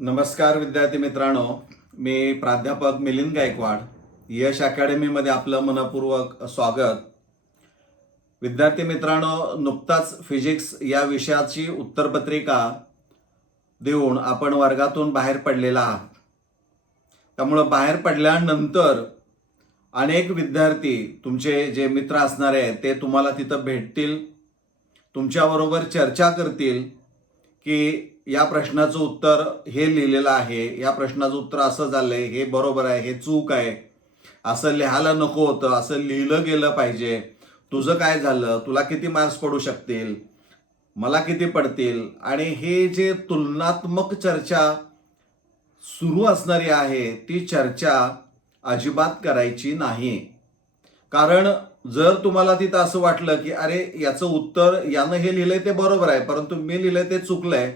नमस्कार विद्यार्थी मित्रांनो, मी प्राध्यापक मिलिंद गायकवाड. यश अकॅडमीमध्ये आपलं मनपूर्वक स्वागत. विद्यार्थी मित्रांनो, नुकताच फिजिक्स या विषयाची उत्तरपत्रिका देऊन आपण वर्गातून बाहेर पडलेला आहात. त्यामुळं बाहेर पडल्यानंतर अनेक विद्यार्थी तुमचे जे मित्र असणारे आहेत ते तुम्हाला तिथं भेटतील, तुमच्याबरोबर चर्चा करतील की या प्रश्नाचं उत्तर हे लिहिलेलं आहे, या प्रश्नाचं उत्तर असं झालंय, हे बरोबर आहे, हे चूक आहे, असं लिहायला नको होतं, असं लिहिलं गेलं पाहिजे, तुझं काय झालं, तुला किती मार्क्स पडू शकतील, मला किती पडतील. आणि हे जे तुलनात्मक चर्चा सुरू असणारी आहे ती चर्चा अजिबात करायची नाही. कारण जर तुम्हाला तिथं असं वाटलं की अरे याचं उत्तर यानं हे लिहिलंय ते बरोबर आहे परंतु मी लिहिलंय ते चुकलंय,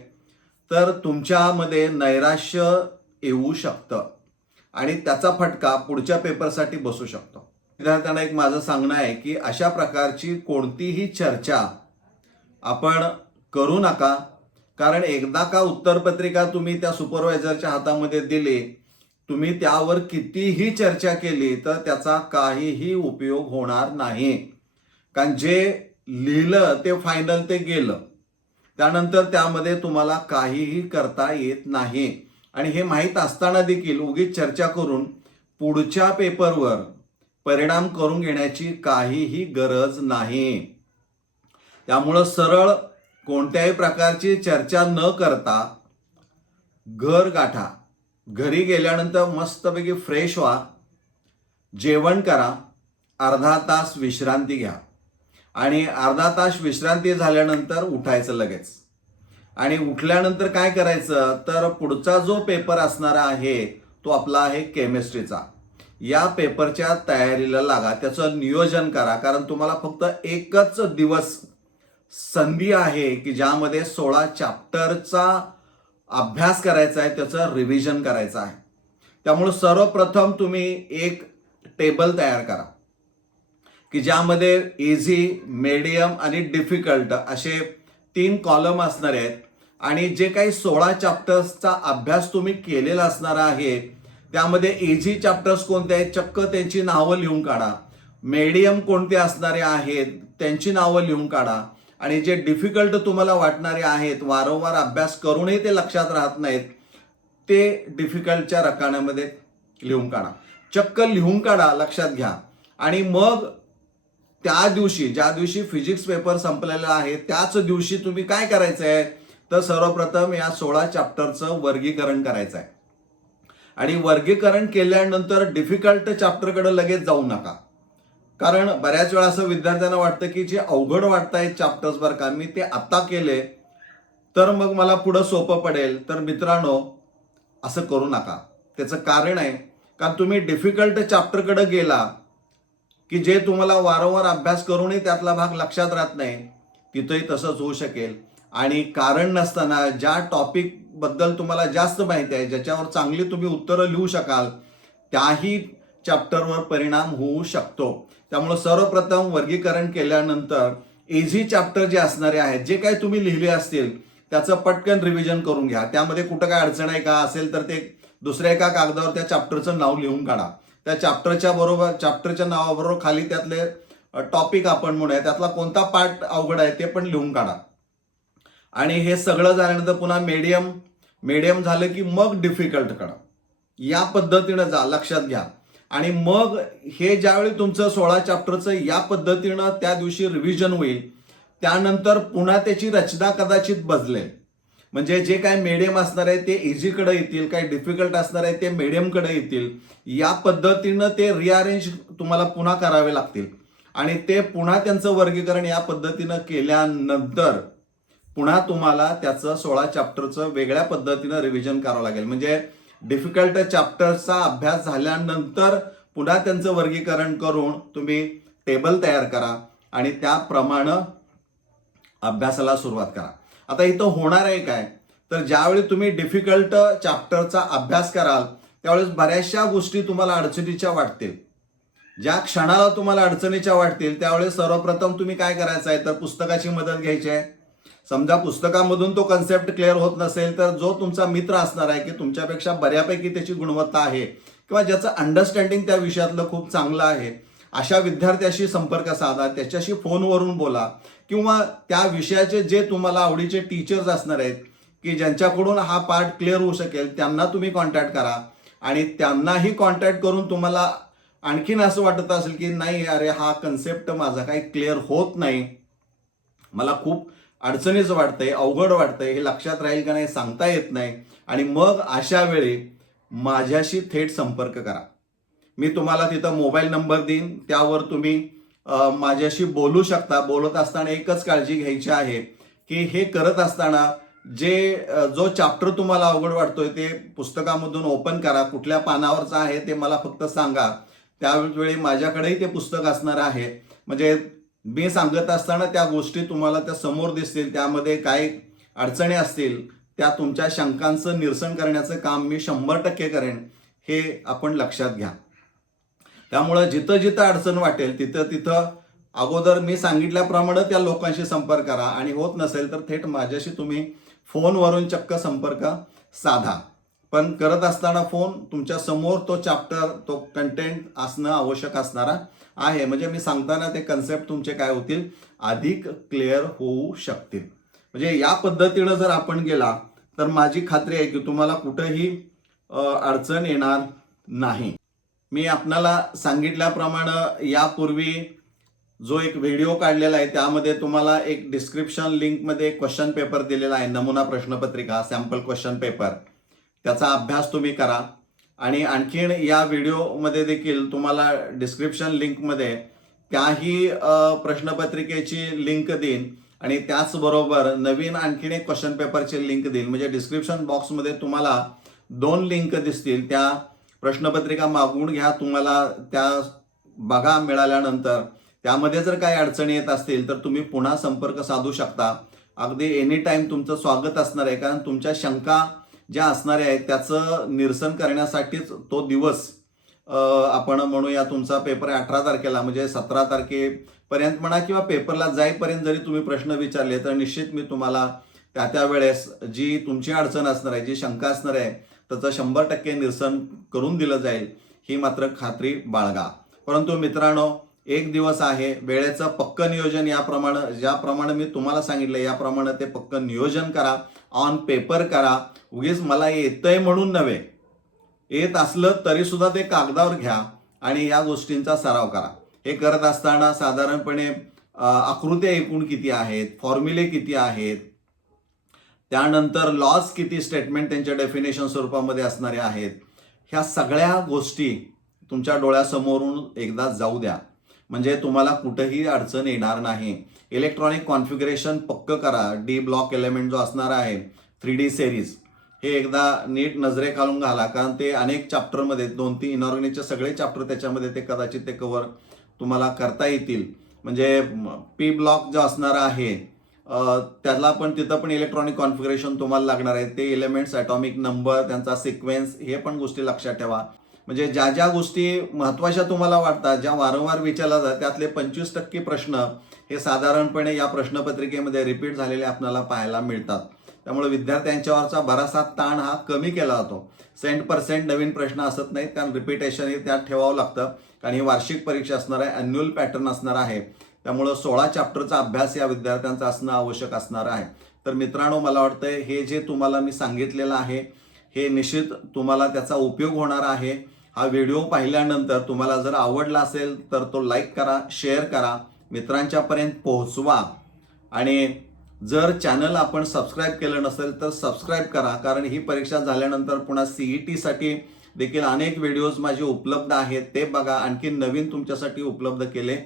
तर तुमच्यामध्ये नैराश्य येऊ शकतं आणि त्याचा फटका पुढच्या पेपरसाठी बसू शकतो. विद्यार्थ्यांना एक माझं सांगणं आहे की अशा प्रकारची कोणतीही चर्चा आपण करू नका. कारण एकदा का उत्तरपत्रिका तुम्ही त्या सुपरवायझरच्या हातामध्ये दिली, तुम्ही त्यावर कितीही चर्चा केली तर त्याचा काहीही उपयोग होणार नाही. कारण जे लिहिलं ते फायनल ते गेलं, त्यानंतर त्यामध्ये तुम्हाला काहीही करता येत नाही. आणि हे माहीत असताना देखील उगीच चर्चा करून पुढच्या पेपरवर परिणाम करून घेण्याची काहीही गरज नाही. त्यामुळं सरळ कोणत्याही प्रकारची चर्चा न करता घर गाठा. घरी गेल्यानंतर मस्तपैकी फ्रेश व्हा, जेवण करा, अर्धा तास विश्रांती घ्या आणि अर्धा तास विश्रांती झाल्यानंतर उठायचं लगेच. आणि उठल्यानंतर काय करायचं तर पुढचा जो पेपर असणारा आहे तो आपला आहे केमिस्ट्रीचा. या पेपरच्या तयारीला लागा, त्याचं नियोजन करा. कारण तुम्हाला फक्त एकच दिवस संधी आहे की ज्यामध्ये 16 चॅप्टरचा अभ्यास करायचा आहे, त्याचं रिव्हिजन करायचं आहे. त्यामुळे सर्वप्रथम तुम्ही एक टेबल तयार करा की ज्यामध्ये इझी, मीडियम आणि डिफिकल्ट असे 3 कॉलम असणार आहेत. आणि जे काही 16 चॅप्टर्सचा अभ्यास तुम्ही केलेला असणार आहे त्यामध्ये इझी चॅप्टर्स कोणते आहेत चक्क त्यांची नावं लिहून काढा, मीडियम कोणते असणारे आहेत त्यांची नावं लिहून काढा, आणि जे डिफिकल्ट तुम्हाला वाटणारे आहेत, वारंवार अभ्यास करूनही ते लक्षात राहत नाहीत, ते डिफिकल्टच्या रकान्यामध्ये लिहून काढा. चक्क लिहून काढा, लक्षात घ्या. आणि मग त्या दिवशी ज्या दिवशी फिजिक्स पेपर संपलेला आहे त्याच दिवशी तुम्ही काय करायचं आहे तर सर्वप्रथम या 16 चॅप्टरचं वर्गीकरण करायचं आहे. आणि वर्गीकरण केल्यानंतर डिफिकल्ट चॅप्टरकडे लगेच जाऊ नका. कारण बऱ्याच वेळा असं विद्यार्थ्यांना वाटतं की जे अवघड वाटत आहेत चॅप्टर्स बरं का, मी ते आता केले तर मग मला पुढं सोपं पडेल. तर मित्रांनो, असं करू नका. त्याचं कारण आहे कारण तुम्ही डिफिकल्ट चॅप्टरकडे गेला की जे तुम्हाला वारंवार अभ्यास करूनही त्यातला भाग लक्षात राहत नाही, तिथंही तसंच होऊ शकेल. आणि कारण नसताना ज्या टॉपिक बद्दल तुम्हाला जास्त माहिती आहे, ज्याच्यावर चांगली तुम्ही उत्तरं लिहू शकाल, त्याही चॅप्टरवर परिणाम होऊ शकतो. त्यामुळे सर्वप्रथम वर्गीकरण केल्यानंतर इझी चॅप्टर जे असणारे आहेत, जे काही तुम्ही लिहिले असतील त्याचं पटकन रिव्हिजन करून घ्या. त्यामध्ये कुठं काय अडचण आहे का असेल तर ते दुसऱ्या एका कागदावर त्या चॅप्टरचं नाव लिहून काढा. त्या चॅप्टरच्या नावाबरोबर खाली त्यातले टॉपिक आपण म्हणूया त्यातला कोणता पार्ट अवघड आहे ते पण लिहून काढा. आणि हे सगळं झाल्यानंतर पुन्हा मीडियम झालं की मग डिफिकल्ट करा. या पद्धतीनं जा, लक्षात घ्या. आणि मग हे ज्यावेळी तुमचं 16 चॅप्टरचं या पद्धतीनं त्या दिवशी रिव्हिजन होईल, त्यानंतर पुन्हा त्याची रचना कदाचित बदलेल. म्हणजे जे काय मीडियम असणार आहे ते इझीकडे येतील, काही डिफिकल्ट असणार आहे ते मीडियमकडे येतील. या पद्धतीनं ते रिअरेंज तुम्हाला पुन्हा करावे लागतील. आणि ते पुन्हा त्यांचं वर्गीकरण या पद्धतीनं केल्यानंतर पुन्हा तुम्हाला त्याचं 16 चॅप्टरचं वेगळ्या पद्धतीनं रिव्हिजन करावं लागेल. म्हणजे डिफिकल्ट चॅप्टरचा अभ्यास झाल्यानंतर पुन्हा त्यांचं वर्गीकरण करून तुम्ही टेबल तयार करा आणि त्याप्रमाणे अभ्यासाला सुरुवात करा. आता इथं होणार आहे काय तर ज्यावेळी तुम्ही डिफिकल्ट चॅप्टरचा अभ्यास कराल त्यावेळेस बऱ्याचशा गोष्टी तुम्हाला अडचणीच्या वाटतील. ज्या क्षणाला तुम्हाला अडचणीच्या वाटतील त्यावेळेस सर्वप्रथम तुम्ही काय करायचं आहे तर पुस्तकाची मदत घ्यायची आहे. समजा पुस्तकामधून तो कन्सेप्ट क्लिअर होत नसेल तर जो तुमचा मित्र असणार आहे की तुमच्यापेक्षा बऱ्यापैकी त्याची गुणवत्ता आहे किंवा ज्याचं अंडरस्टँडिंग त्या विषयातलं खूप चांगलं आहे, अशा विद्यार्थ्याशी संपर्क साधा, त्याच्याशी फोनवरून बोला किंवा त्या विषयाचे जे तुम्हाला आवडीचे टीचर्स असणार आहेत की ज्यांच्याकडून हा पार्ट क्लिअर होऊ शकेल त्यांना तुम्ही कॉन्टॅक्ट करा. आणि त्यांनाही कॉन्टॅक्ट करून तुम्हाला आणखीन असं वाटत असेल की नाही अरे हा कन्सेप्ट माझा काही क्लिअर होत नाही, मला खूप अडचणीचं वाटतंय, अवघड वाटतंय, हे लक्षात राहील का नाही सांगता येत नाही, आणि मग अशा वेळी माझ्याशी थेट संपर्क करा. मी तुम्हाला तिथं मोबाईल नंबर देईन, त्यावर तुम्ही माझ्याशी बोलू शकता. बोलत असताना एकच काळजी घ्यायची आहे की हे करत असताना जो चॅप्टर तुम्हाला अवघड वाटतोय ते पुस्तकामधून ओपन करा. कुठल्या पानावरचं आहे ते मला फक्त सांगा. त्यावेळी माझ्याकडेही ते पुस्तक असणार आहे. म्हणजे मी सांगत असताना त्या गोष्टी तुम्हाला त्या समोर दिसतील, त्यामध्ये काय अडचणी असतील त्या तुमच्या शंकांचं निरसन करण्याचं काम मी 100% करेन, हे आपण लक्षात घ्या. त्यामुळं जिथं जिथं अडचण वाटेल तिथं अगोदर मी सांगितल्याप्रमाणे त्या लोकांशी संपर्क करा, आणि होत नसेल तर थेट माझ्याशी तुम्ही फोनवरून चक्क संपर्क साधा. पण करत असताना फोन तुमच्या समोर तो चॅप्टर, तो कंटेंट असणं आवश्यक असणारा आहे. म्हणजे मी सांगताना ते कन्सेप्ट तुमचे काय होतील, अधिक क्लिअर होऊ शकतील. म्हणजे या पद्धतीनं जर आपण गेला तर माझी खात्री आहे की तुम्हाला कुठंही अडचण येणार नाही. मी आपणाला सांगितल्याप्रमाणे यापूर्वी जो एक व्हिडिओ काढलेला आहे त्यामध्ये तुम्हाला एक डिस्क्रिप्शन लिंकमध्ये क्वेश्चन पेपर दिलेला आहे, नमुना प्रश्नपत्रिका, सॅम्पल क्वेश्चन पेपर. त्याचा अभ्यास तुम्ही करा. आणि आणखीन या व्हिडिओमध्ये देखील तुम्हाला डिस्क्रिप्शन लिंकमध्ये त्याही प्रश्नपत्रिकेची लिंक देईन, आणि त्याचबरोबर नवीन आणखीन एक क्वेश्चन पेपरची लिंक देईन. म्हणजे डिस्क्रिप्शन बॉक्समध्ये तुम्हाला 2 लिंक दिसतील. त्या प्रश्नपत्रिका मागवून घ्या. तुम्हाला त्या बघा. मिळाल्यानंतर त्यामध्ये जर काही अडचणी येत असतील तर तुम्ही पुन्हा संपर्क साधू शकता. अगदी एनी टाईम तुमचं स्वागत असणार आहे, कारण तुमच्या शंका ज्या असणाऱ्या आहेत त्याचं निरसन करण्यासाठीच तो दिवस आपण म्हणूया. तुमचा पेपर आहे 18 तारखेला, म्हणजे 17 तारखेपर्यंत म्हणा किंवा पेपरला जाईपर्यंत जरी तुम्ही प्रश्न विचारले तर निश्चित मी तुम्हाला त्या वेळेस जी तुमची अडचण असणार आहे, जी शंका असणार आहे त्याचं 100% निरसन करून दिलं जाईल, ही मात्र खात्री बाळगा. परंतु मित्रांनो, एक दिवस आहे, वेळेचं पक्क नियोजन ज्याप्रमाणे मी तुम्हाला सांगितलं याप्रमाणे ते पक्क नियोजन करा, ऑन पेपर करा. उगीच मला येतंय म्हणून नव्हे, येत असलं तरी सुद्धा ते कागदावर घ्या आणि या गोष्टींचा सराव करा. हे करत असताना साधारणपणे आकृत्या एकूण किती आहेत, फॉर्म्युले किती आहेत, त्यानंतर लॉज किती, स्टेटमेंट त्यांच्या डेफिनेशन स्वरूपामध्ये असणारे आहेत, ह्या सगळ्या गोष्टी तुमच्या डोळ्यासमोरून एकदा जाऊ द्या, म्हणजे तुम्हाला कुठेही अडचण येणार नाही. इलेक्ट्रॉनिक कॉन्फिगरेशन पक्क करा. डी ब्लॉक एलिमेंट जो असणार आहे 3D सिरीज, हे एकदा नीट नजरेखालून घाला, कारण ते अनेक चॅप्टरमध्ये 2-3 इनऑर्गॅनिकचे सगळे चॅप्टर त्याच्यामध्ये ते कदाचित ते कव्हर तुम्हाला करता येतील. म्हणजे पी ब्लॉक जो असणार आहे त्याला पण तिथं पण इलेक्ट्रॉनिक कॉन्फिगरेशन तुम्हाला लागणार आहे. ते एलिमेंट्स, ॲटॉमिक नंबर, त्यांचा सिक्वेन्स, हे पण गोष्टी लक्षात ठेवा. म्हणजे ज्या ज्या गोष्टी महत्त्वाच्या तुम्हाला वाटतात, ज्या वारंवार विचारल्या जातात, त्यातले 25% प्रश्न हे साधारणपणे या प्रश्नपत्रिकेमध्ये रिपीट झालेले आपल्याला पाहायला मिळतात. त्यामुळे विद्यार्थ्यांच्यावरचा बराचसा ताण हा कमी केला जातो. 100% नवीन प्रश्न असत नाहीत, कारण रिपीटेशन हे त्यात ठेवावं लागतं, कारण ही वार्षिक परीक्षा असणार आहे, ॲन्युअल पॅटर्न असणार आहे. त्यामुळं 16 चॅप्टरचा अभ्यास या विद्यार्थ्यांचा असणं आवश्यक असणार आहे. तर मित्रांनो, मला वाटतंय हे जे तुम्हाला मी सांगितलेलं आहे हे निश्चित तुम्हाला त्याचा उपयोग होणार आहे. हा व्हिडिओ पाहिल्यानंतर तुम्हाला जर आवडला असेल तर तो लाईक करा, शेअर करा, मित्रांच्यापर्यंत पोहोचवा. आणि जर चॅनल आपण सबस्क्राईब केलं नसेल तर सबस्क्राईब करा, कारण ही परीक्षा झाल्यानंतर पुन्हा CET-साठी देखील अनेक व्हिडिओज माझे उपलब्ध आहेत, ते बघा. आणखी नवीन तुमच्यासाठी उपलब्ध केले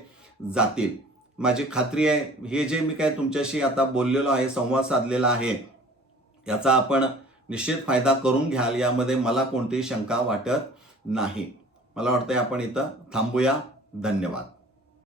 जातील. माझी खात्री आहे हे जे मी काय तुमच्याशी आता बोललेलो आहे, संवाद साधलेला आहे, याचा आपण निश्चित फायदा करून घ्याल, यामध्ये मला कोणतीही शंका वाटत नाही. मला वाटतंय आपण इथं थांबूया. धन्यवाद.